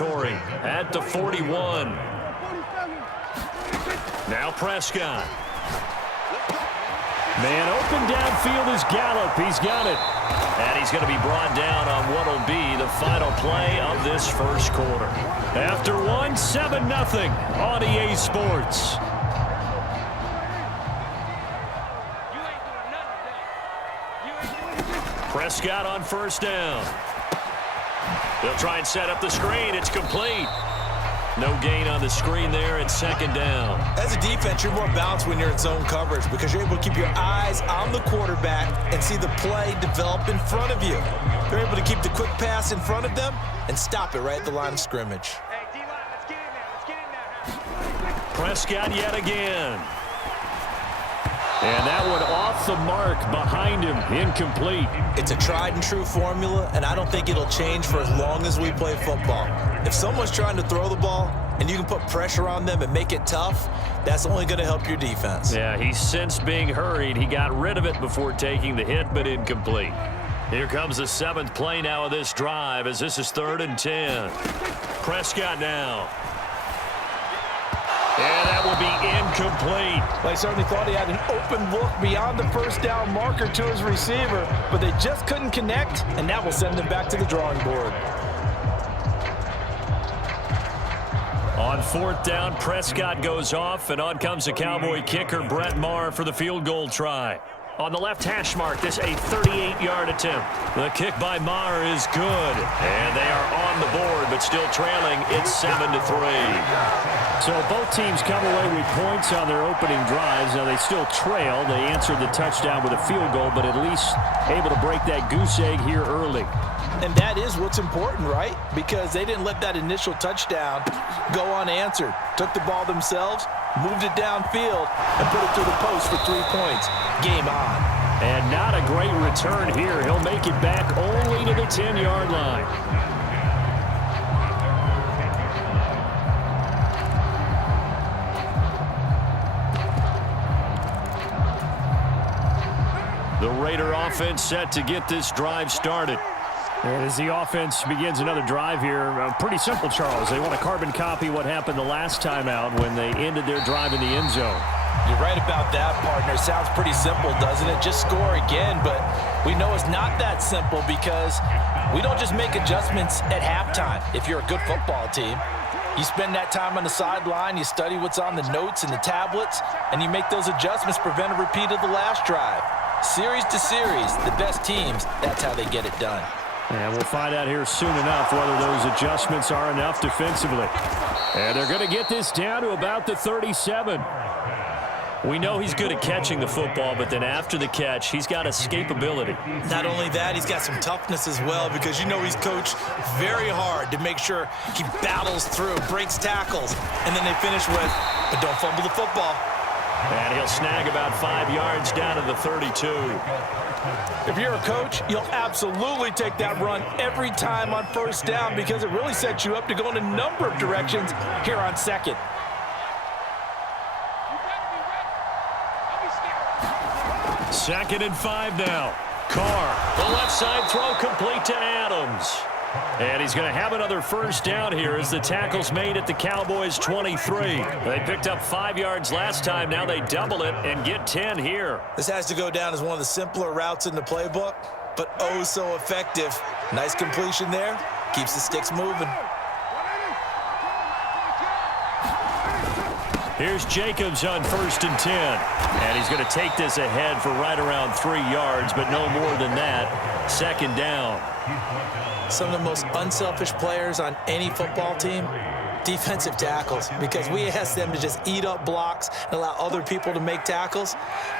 At the 41. Now Prescott. Man open downfield is Gallup. He's got it. And he's going to be brought down on what will be the final play of this first quarter. After one, 7-0 on EA Sports. Prescott on first down. They'll try and set up the screen. It's complete. No gain on the screen there. It's second down. As a defense, you're more balanced when you're in zone coverage because you're able to keep your eyes on the quarterback and see the play develop in front of you. They're able to keep the quick pass in front of them and stop it right at the line of scrimmage. Hey, D-line, let's get in there. Let's get in there. Prescott yet again. And that one off the mark behind him. Incomplete. It's a tried-and-true formula, and I don't think it'll change for as long as we play football. If someone's trying to throw the ball and you can put pressure on them and make it tough, that's only going to help your defense. Yeah, he sensed being hurried. He got rid of it before taking the hit, but incomplete. Here comes the 7th play now of this drive as this is 3rd and 10. Prescott now. And that will be incomplete. They certainly thought he had an open look beyond the first down marker to his receiver, but they just couldn't connect, and that will send them back to the drawing board. On 4th down, Prescott goes off, and on comes the Cowboy kicker, Brett Maher, for the field goal try. On the left hash mark, this a 38-yard attempt. The kick by Maher is good, and they are on the board, but still trailing. It's 7-3. So both teams come away with points on their opening drives. Now they still trail. They answered the touchdown with a field goal, but at least able to break that goose egg here early. And that is what's important, right? Because they didn't let that initial touchdown go unanswered. Took the ball themselves, moved it downfield, and put it through the post for 3 points. Game on. And not a great return here. He'll make it back only to the 10-yard line. The Raider offense set to get this drive started. And as the offense begins another drive here, pretty simple, Charles. They want to carbon copy what happened the last time out when they ended their drive in the end zone. You're right about that, partner. Sounds pretty simple, doesn't it? Just score again, but we know it's not that simple because we don't just make adjustments at halftime if you're a good football team. You spend that time on the sideline, you study what's on the notes and the tablets, and you make those adjustments, prevent a repeat of the last drive. Series to series, the best teams, that's how they get it done. And we'll find out here soon enough whether those adjustments are enough defensively. And they're going to get this down to about the 37. We know he's good at catching the football, but then after the catch, he's got escapability. Not only that, he's got some toughness as well because you know he's coached very hard to make sure he battles through, breaks tackles, and then they finish with, but don't fumble the football. And he'll snag about 5 yards down to the 32. If you're a coach, you'll absolutely take that run every time on first down because it really sets you up to go in a number of directions here on second. Second and 5 now. Carr, the left side throw complete to Adams. And he's going to have another first down here as the tackle's made at the Cowboys' 23. They picked up 5 yards last time. Now they double it and get 10 here. This has to go down as one of the simpler routes in the playbook, but oh so effective. Nice completion there. Keeps the sticks moving. Here's Jacobs on 1st and 10. And he's going to take this ahead for right around 3 yards, but no more than that. Second down. Some of the most unselfish players on any football team, defensive tackles, because we ask them to just eat up blocks and allow other people to make tackles.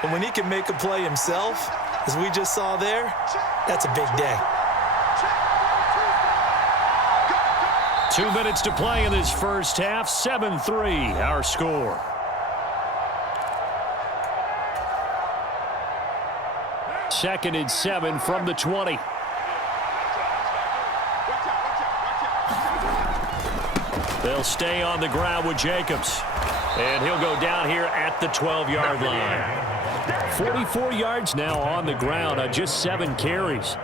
But when he can make a play himself, as we just saw there, that's a big day. 2 minutes to play in this first half. 7-3, our score. Second and 7 from the 20. They'll stay on the ground with Jacobs. And he'll go down here at the 12-yard line. 44 yards now on the ground on just 7 carries.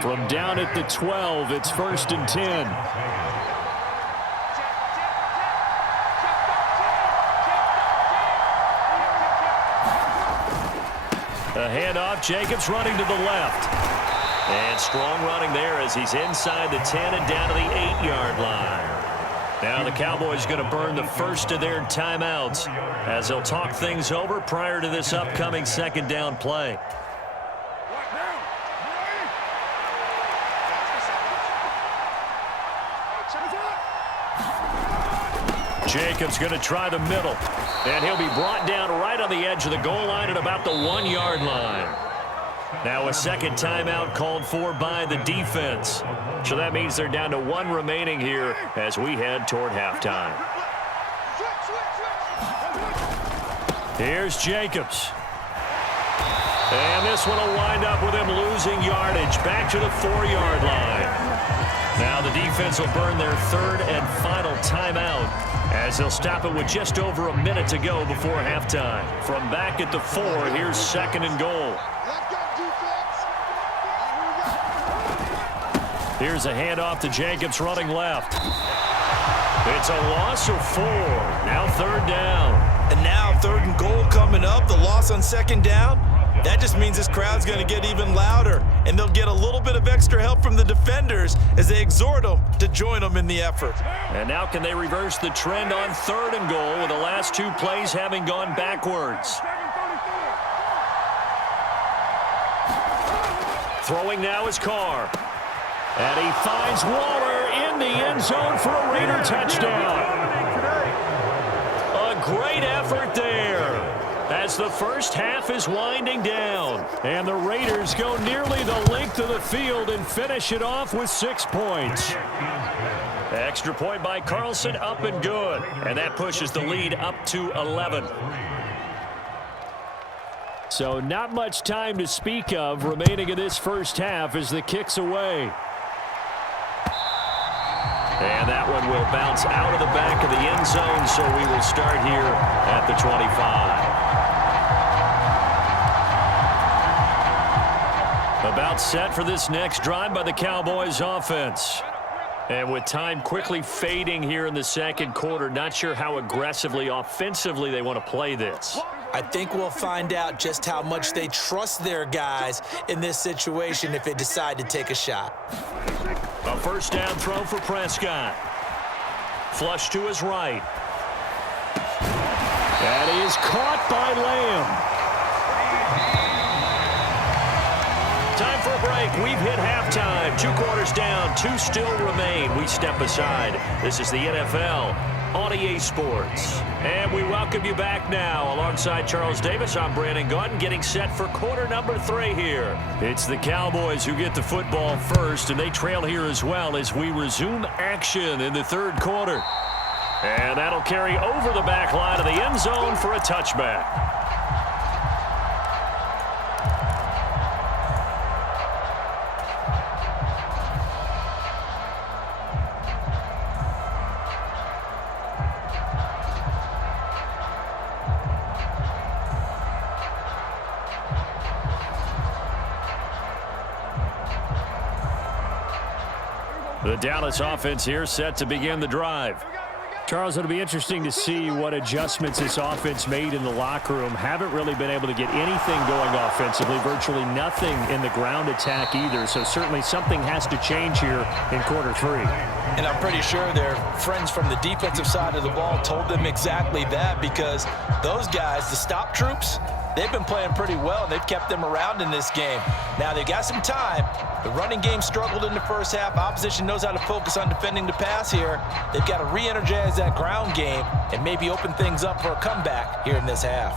From down at the 12, it's 1st and 10. The handoff, Jacobs running to the left. And strong running there as he's inside the 10 and down to the 8-yard line. Now the Cowboys going to burn the first of their timeouts as they'll talk things over prior to this upcoming second down play. Jacobs going to try the middle, and he'll be brought down right on the edge of the goal line at about the 1-yard line. Now a second timeout called for by the defense. So that means they're down to 1 remaining here as we head toward halftime. Here's Jacobs. And this one will wind up with him losing yardage back to the 4-yard line. Now the defense will burn their third and final timeout as they'll stop it with just over a minute to go before halftime. From back at the 4, here's second and goal. Here's a handoff to Jacobs running left. It's a loss of 4. Now third down. And now third and goal coming up. The loss on second down. That just means this crowd's going to get even louder. And they'll get a little bit of extra help from the defenders as they exhort them to join them in the effort. And now can they reverse the trend on third and goal with the last 2 plays having gone backwards? Throwing now is Carr. And he finds Waller in the end zone for a Raider touchdown. A great effort there as the first half is winding down. And the Raiders go nearly the length of the field and finish it off with 6 points. Extra point by Carlson, up and good. And that pushes the lead up to 11. So not much time to speak of remaining in this first half as the kick's away. And that one will bounce out of the back of the end zone, so we will start here at the 25. About set for this next drive by the Cowboys offense. And with time quickly fading here in the second quarter, not sure how aggressively, offensively they want to play this. I think we'll find out just how much they trust their guys in this situation if they decide to take a shot. A first down throw for Prescott. Flush to his right. That is caught by Lamb. Time for a break. We've hit halftime. 2 quarters down. 2 still remain. We step aside. This is the NFL on EA Sports. And we welcome you back now. Alongside Charles Davis, I'm Brandon Gaudin, getting set for quarter number 3 here. It's the Cowboys who get the football first, and they trail here as well as we resume action in the third quarter. And that'll carry over the back line of the end zone for a touchback. The Dallas offense here set to begin the drive. Charles, it'll be interesting to see what adjustments this offense made in the locker room. Haven't really been able to get anything going offensively, virtually nothing in the ground attack either. So certainly something has to change here in quarter 3. And I'm pretty sure their friends from the defensive side of the ball told them exactly that, because those guys, the stop troops, they've been playing pretty well, and they've kept them around in this game. Now, they've got some time. The running game struggled in the first half. Opposition knows how to focus on defending the pass here. They've got to re-energize that ground game and maybe open things up for a comeback here in this half.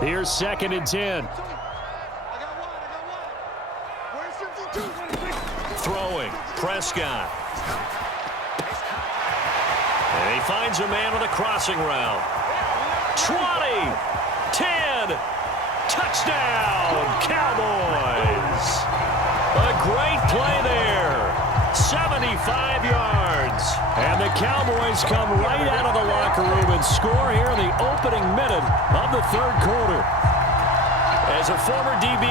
Here's second and 10. Throwing, Prescott. And he finds a man with a crossing route. 20, 10, touchdown, Cowboys. A great play there, 75 yards. And the Cowboys come right out of the locker room and score here in the opening minute of the third quarter. As a former DB,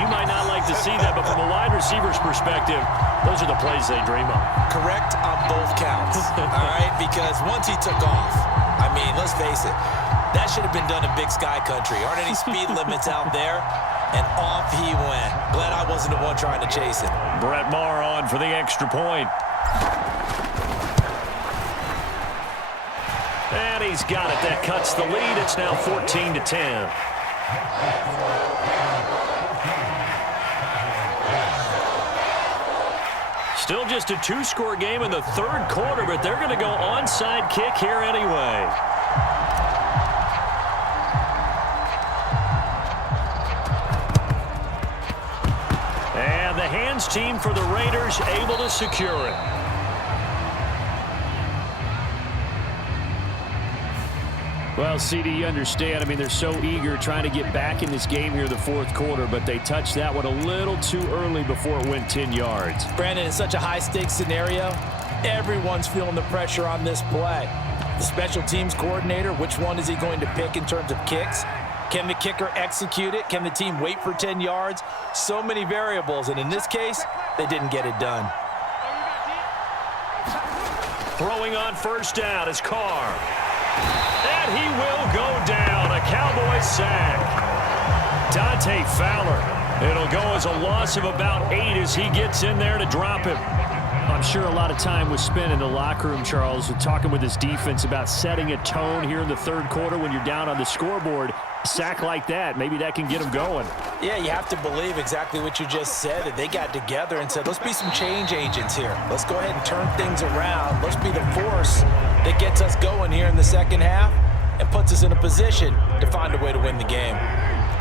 you might not like to see that, but from a wide receiver's perspective, Those are the plays they dream of. Correct on both counts, all right? Because once he took off, I mean, let's face it, that should have been done in Big Sky Country. Aren't any speed limits out there? And off he went. Glad I wasn't the one trying to chase it. Brett Maher on for the extra point. And he's got it. That cuts the lead. It's now 14-10. Still just a two-score game in the third quarter, but they're going to go onside kick here anyway. And the hands team for the Raiders able to secure it. Well, CD, you understand. I mean, they're so eager trying to get back in this game here in the fourth quarter, but they touched that one a little too early before it went 10 yards. Brandon, in such a high-stakes scenario, everyone's feeling the pressure on this play. The special teams coordinator, which one is he going to pick in terms of kicks? Can the kicker execute it? Can the team wait for 10 yards? So many variables, and in this case, they didn't get it done. Throwing on first down is Carr. And he will go down. A Cowboys sack. Dante Fowler. It'll go as a loss of about 8 as he gets in there to drop him. I'm sure a lot of time was spent in the locker room, Charles, talking with his defense about setting a tone here in the third quarter when you're down on the scoreboard. A sack like that, maybe that can get them going. Yeah, you have to believe exactly what you just said, that they got together and said, let's be some change agents here. Let's go ahead and turn things around. Let's be the force that gets us going here in the second half and puts us in a position to find a way to win the game.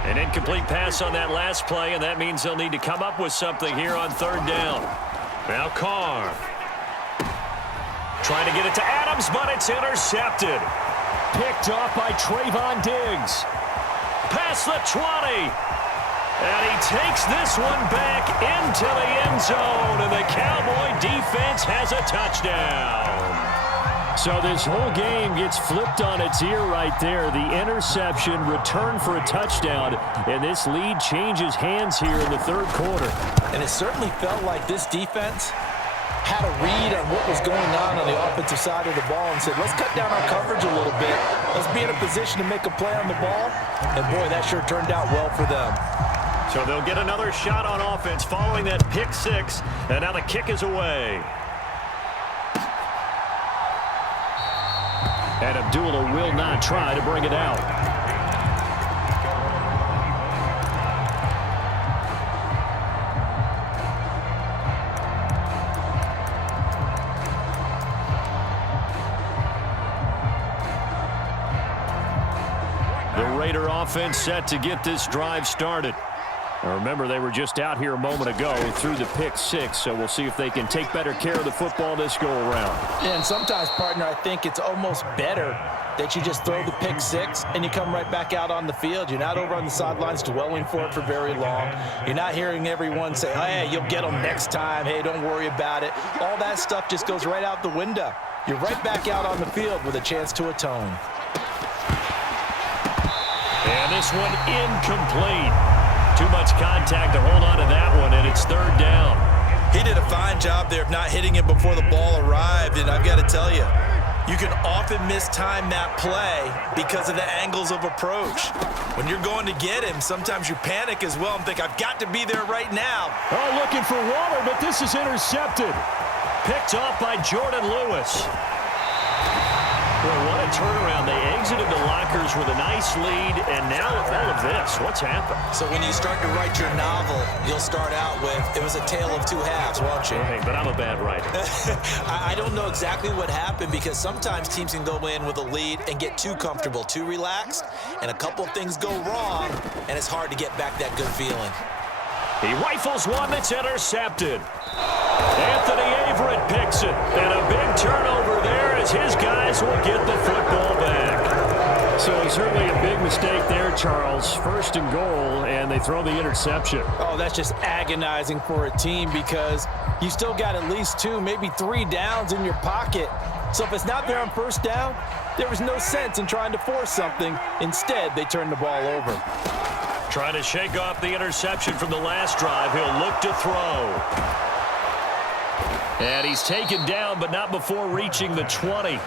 An incomplete pass on that last play, and that means they'll need to come up with something here on third down. Now Carr. Trying to get it to Adams, but it's intercepted. Picked off by Trayvon Diggs. Past the 20. And he takes this one back into the end zone, and the Cowboy defense has a touchdown. So this whole game gets flipped on its ear right there. The interception, return for a touchdown, and this lead changes hands here in the third quarter. And it certainly felt like this defense had a read on what was going on the offensive side of the ball and said, let's cut down our coverage a little bit. Let's be in a position to make a play on the ball. And, boy, that sure turned out well for them. So they'll get another shot on offense following that pick six, and now the kick is away. And Abdullah will not try to bring it out. The Raider offense set to get this drive started. Now remember, they were just out here a moment ago through the pick six, so we'll see if they can take better care of the football this go-around. Yeah, and sometimes, partner, I think it's almost better that you just throw the pick six and you come right back out on the field. You're not over on the sidelines dwelling for it for very long. You're not hearing everyone say, oh, hey, you'll get them next time. Hey, don't worry about it. All that stuff just goes right out the window. You're right back out on the field with a chance to atone. And this one incomplete. Too much contact to hold on to that one, and it's third down. He did a fine job there of not hitting him before the ball arrived, and I've got to tell you, you can often mistime that play because of the angles of approach. When you're going to get him, sometimes you panic as well and think, I've got to be there right now. Oh, looking for Waller, but this is intercepted. Picked off by Jordan Lewis. Boy, what a turnaround. They exited the lockers with a nice lead, and now all of this. What's happened? So when you start to write your novel, you'll start out with, it was a tale of two halves, won't you? Hey, but I'm a bad writer. I don't know exactly what happened because sometimes teams can go in with a lead and get too comfortable, too relaxed, and a couple things go wrong, and it's hard to get back that good feeling. He rifles one that's intercepted. Anthony Averett picks it, and a big turnover there as his guys will get the football back. So certainly a big mistake there, Charles. First and goal, and they throw the interception. Oh, that's just agonizing for a team because you still got at least 2, maybe 3 downs in your pocket. So if it's not there on first down, there was no sense in trying to force something. Instead, they turn the ball over. Trying to shake off the interception from the last drive. He'll look to throw. And he's taken down, but not before reaching the 20.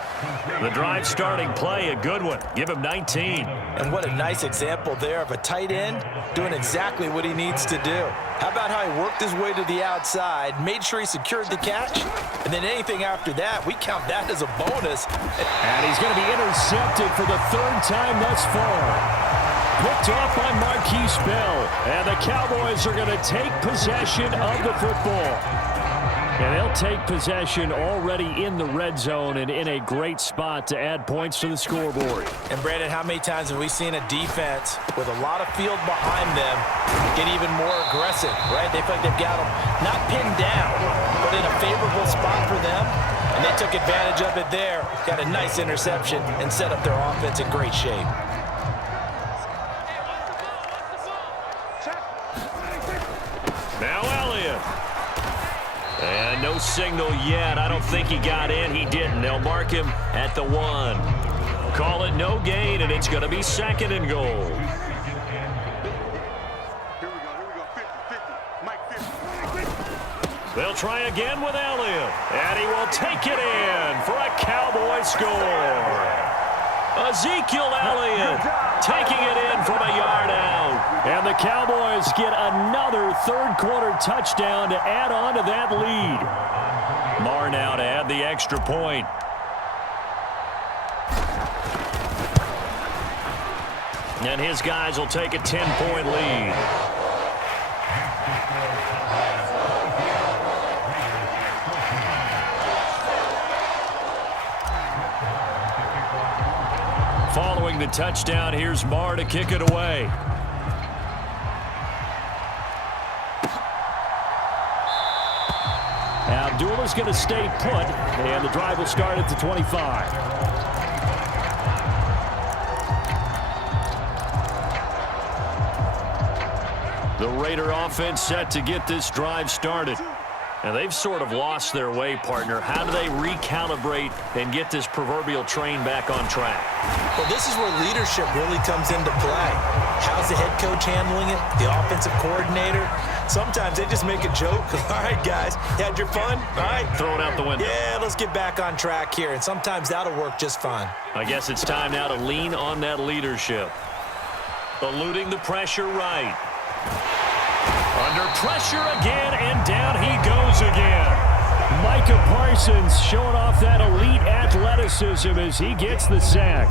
The drive starting play, a good one. Give him 19. And what a nice example there of a tight end doing exactly what he needs to do. How about how he worked his way to the outside, made sure he secured the catch, and then anything after that, we count that as a bonus. And he's going to be intercepted for the third time thus far. Picked off by Marquise Bell. And the Cowboys are going to take possession of the football. And they'll take possession already in the red zone and in a great spot to add points to the scoreboard. And, Brandon, how many times have we seen a defense with a lot of field behind them get even more aggressive, right? They feel like they've got them not pinned down, but in a favorable spot for them. And they took advantage of it there, got a nice interception, and set up their offense in great shape. Now Elliott. And no signal yet. I don't think he got in. He didn't. They'll mark him at the 1. Call it no gain, and it's going to be 2nd and goal. Here we go. 50. Mike 50. They'll try again with Elliott. And he will take it in for a Cowboy score. Ezekiel Elliott taking it in from a yard out. And the Cowboys get another third-quarter touchdown to add on to that lead. Marr now to add the extra point. And his guys will take a 10-point lead. Following the touchdown, here's Marr to kick it away. Abdullah's going to stay put, and the drive will start at the 25. The Raider offense set to get this drive started. And they've sort of lost their way, partner. How do they recalibrate and get this proverbial train back on track? Well, this is where leadership really comes into play. How's the head coach handling it? The offensive coordinator? Sometimes they just make a joke. All right, guys, you had your fun? All right. Throw it out the window. Yeah, let's get back on track here. And sometimes that'll work just fine. I guess it's time now to lean on that leadership. Eluding the pressure right. Under pressure again, and down he goes again. Micah Parsons showing off that elite athleticism as he gets the sack.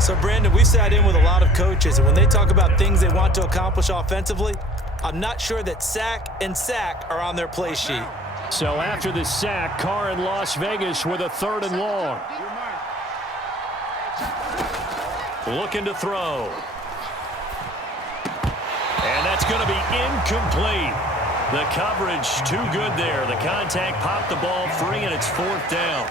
So, Brandon, we sat in with a lot of coaches, and when they talk about things they want to accomplish offensively, I'm not sure that sack and sack are on their play sheet. So after the sack, Carr in Las Vegas with a 3rd and long. Looking to throw. And that's going to be incomplete. The coverage too good there. The contact popped the ball free, and it's 4th down.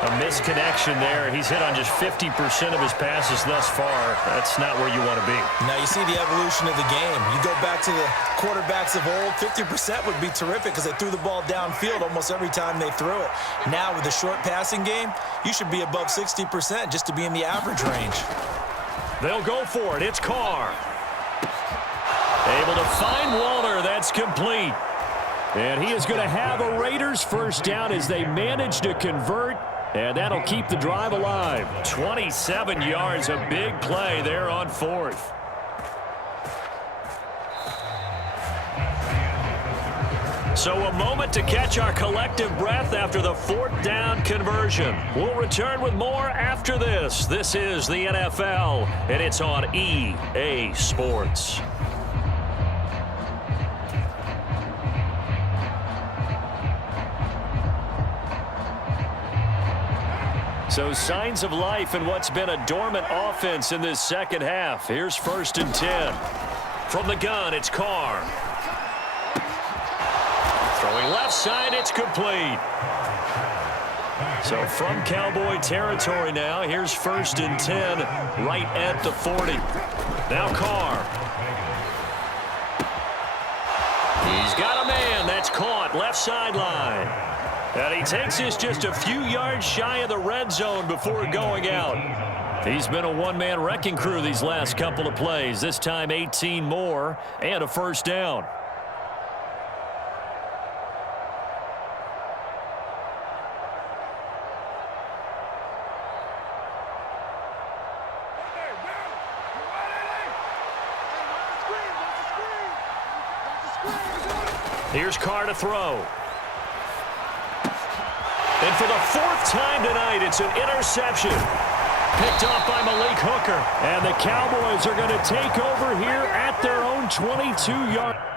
A misconnection there. He's hit on just 50% of his passes thus far. That's not where you want to be. Now you see the evolution of the game. You go back to the quarterbacks of old, 50% would be terrific because they threw the ball downfield almost every time they threw it. Now with the short passing game, you should be above 60% just to be in the average range. They'll go for it. It's Carr. Able to find Walter. That's complete. And he is going to have a Raiders first down as they manage to convert. And that'll keep the drive alive. 27 yards, a big play there on 4th. So a moment to catch our collective breath after the 4th down conversion. We'll return with more after this. This is the NFL, and it's on EA Sports. So signs of life in what's been a dormant offense in this second half. Here's 1st and 10. From the gun, it's Carr. Throwing left side, it's complete. So from Cowboy territory now, here's 1st and 10 right at the 40. Now Carr. He's got a man. That's caught left sideline. And he takes us just a few yards shy of the red zone before going out. He's been a one-man wrecking crew these last couple of plays. This time 18 more and a 1st down. Here's Carr to throw. And for the 4th time tonight, it's an interception. Picked off by Malik Hooker. And the Cowboys are going to take over here at their own 22-yard.